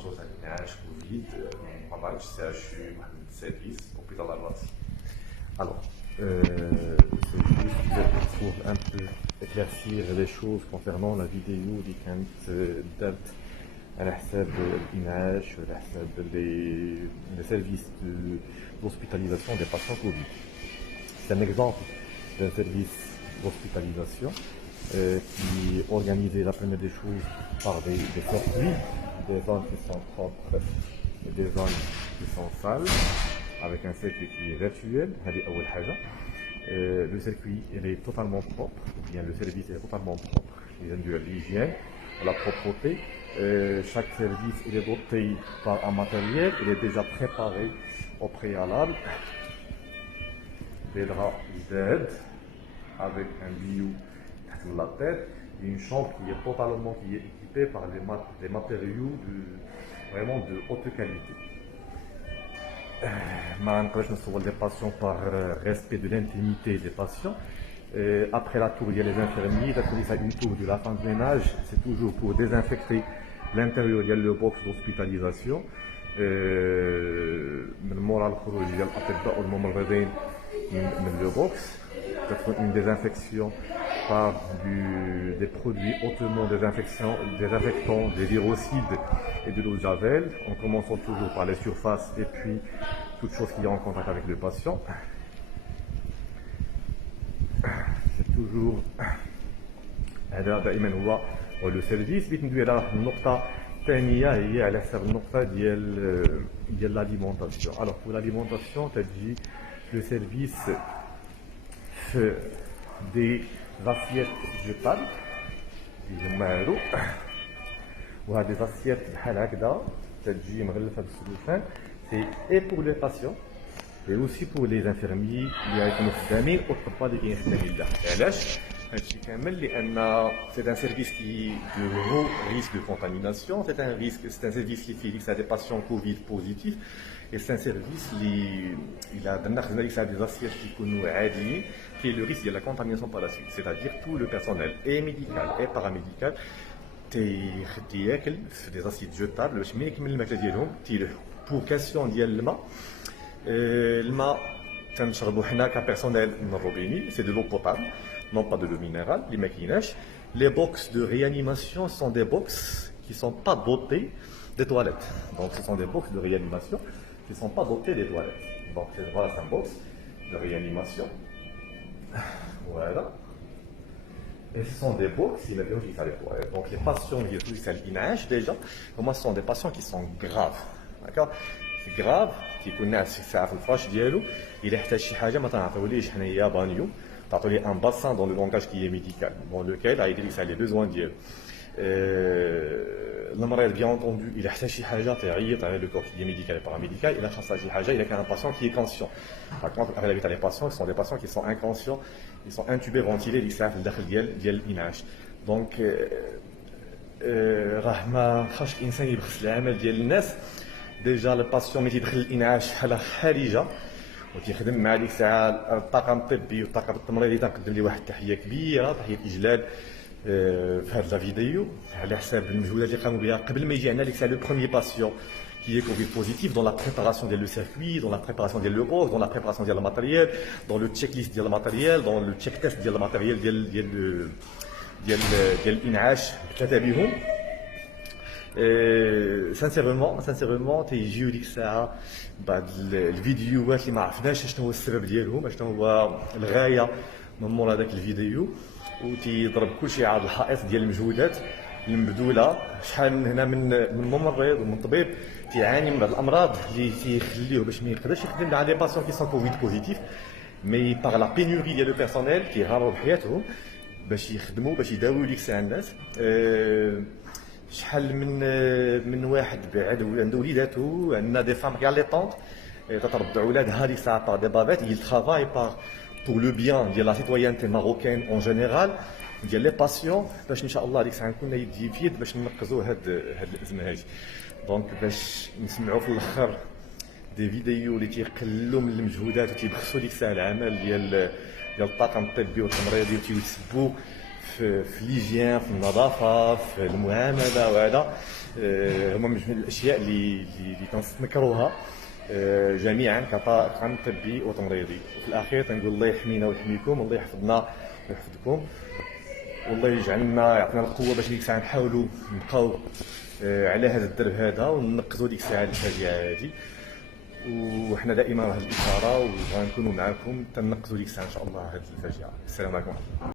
نشاط الانعاش كوفيد مقابل CHU واحد السادس hôpital الراسي. Alors, c'est juste pour un peu éclaircir les choses concernant la vidéo اللي كانت دارت على حساب الإنعاش وعلى حساب les services d'hospitalisation des patients Covid. C'est un exemple d'un service d'hospitalisation qui est organisé la première des choses par des circuits, des zones qui sont propres et des zones qui sont sales, avec un circuit qui est virtuel. Le circuit il est totalement propre, ou bien le service est totalement propre, il induit l'hygiène, la propreté. Chaque service il est doté par un matériel, il est déjà préparé au préalable. Des draps d'aide avec un bio de la tête et une chambre qui est totalement équipée par des matériaux vraiment de haute qualité. Nous des patients par respect de l'intimité des patients. Après la tour, il y a les infirmiers. Une tour de la fin de ménage, c'est toujours pour désinfecter l'intérieur. Il y a le box d'hospitalisation. Le moral il y a le box. Une désinfection par des produits hautement désinfectants, des virocides et de l'eau de javel, en commençant toujours par les surfaces et puis toute chose qui est en contact avec le patient. C'est toujours دائما هو le service اللي ندوي على النقطة الثانية هي على حساب النقطة ديال l'alimentation. Alors pour l'alimentation, تجي le service des assiettes jetables يجمعوا وهاد des assiettes بحال هكذا تجي مغلفة بالسلوفان. C'est et pour les patients et aussi pour les infirmiers اللي غيكونوا خدامين والطباء اللي كاينين خدامين لها. علاش هادشي كامل؟ لان c'est un service qui de gros risque de contamination, c'est un service qui fait à des patients Covid positifs. Et c'est un service qui a des assiettes qui sont عاديين qui est le risque de la contamination par la suite. C'est-à-dire tout le personnel et médical et paramédical تياكل في des assiettes jetables باش ملي يكمل الماكله ديالهم تيلوحوا. pour question ديال الماء تنشربوا حنا كبيرسونيل من الروبيني, c'est de l'eau potable, non pas de l'eau minérale اللي ما كايناش. Les box de réanimation sont des box qui sont pas dotés des toilettes. Donc ce sont des box de réanimation qui ne sont pas dotés des toilettes. Donc voilà, c'est un box de réanimation. Voilà. Et ce sont des box qui mettent les toilettes. Donc les patients qui sont l'INAH déjà, comment ce sont des patients qui sont graves. D'accord? C'est grave, qui connaissent si ça a fait le fâche diallo, il est acheté chez ما تعطوليش حنايا بانيو, تعطولي un bassin dans le langage qui est médical, dans lequel il a les besoins ديالو. المريض bien entendu il a شي حاجه تعيط على le corps qui est médical et paramédical, il a شي حاجه, il a un patient qui est conscient. Par contre avec les patients, ce sont des patients qui sont inconscients, ils sont intubés, ventilés, ils savent الداخل ديال الانعاش. Donc راه ما خاصش الانسان يبخس العمل ديال الناس. ديجا الباسيون ملي تيدخل الانعاش بحال خارجه وتيخدم مع ديك الساعه الطاقم الطبي والطاقم التمريضي، تنقدم ليه واحد التحيه كبيره، تحيه اجلال في هذا الفيديو على حساب المجهودات اللي قاموا بها قبل ما يجي عندنا ديك الساعه لو بروميير باسيون qui est Covid positif, dans la préparation du circuit, dans la préparation du box, dans la préparation du matériel, dans le checklist du matériel, dans le check test du matériel ديال الانعاش ثلاثه بهم. سانسيرمون تيجيو ديك الساعه بعض الفيديوهات اللي ما عرفناش شنو هو السبب ديالهم، شنو هو الغايه من مور هذاك الفيديو، وتيضرب كلشي على الحائط ديال المجهودات المبذوله. شحال من هنا من ممرض ومن طبيب تيعاني من بعض الامراض اللي تيخليوه باش ما يقدرش يخدم مع لي باسيون كي سون كوفيد بوزيتيف، مي باغ لا بينوري ديال لو بيرسونيل كيغامروا بحياتهم باش يخدموا باش يداويو ديك الساعه الناس. شحال من واحد بعد عنده وليداتو، عندنا دي فام غاليطونط تترضع ولادها ديك الساعه باغ دي بابيت. il travaille pour le bien ديال لا سيتويانتي ماروكان اون جينيرال ديال لي باسيون، باش ان شاء الله ديك الساعه نكون يدي في يد باش ننقذوا هاد الازمه هادي. دونك باش نسمعوا في الاخر دي فيديو اللي تيقلوا من المجهودات وتيبخسوا ديك الساعه العمل ديال الطاقم الطبي والتمريضي وتيسبوا في ليجيان، في النظافه، في المعامله وهذا. هما من الاشياء اللي تنذكروها جميعا كطاقم طبي وتمريضي. وفي الاخير تنقول الله يحمينا ويحميكم، والله يحفظنا ويحفظكم، والله يجعلنا يعطينا القوه باش ديك الساعه نحاولوا نبقاو على هذا الدرب هذا وننقذوا ديك الساعه الفاجعه هذه. وحنا دائما واحد الاشاره وغنكونوا معكم تنقذوا ديك الساعه ان شاء الله هذه الفاجعه. السلام عليكم.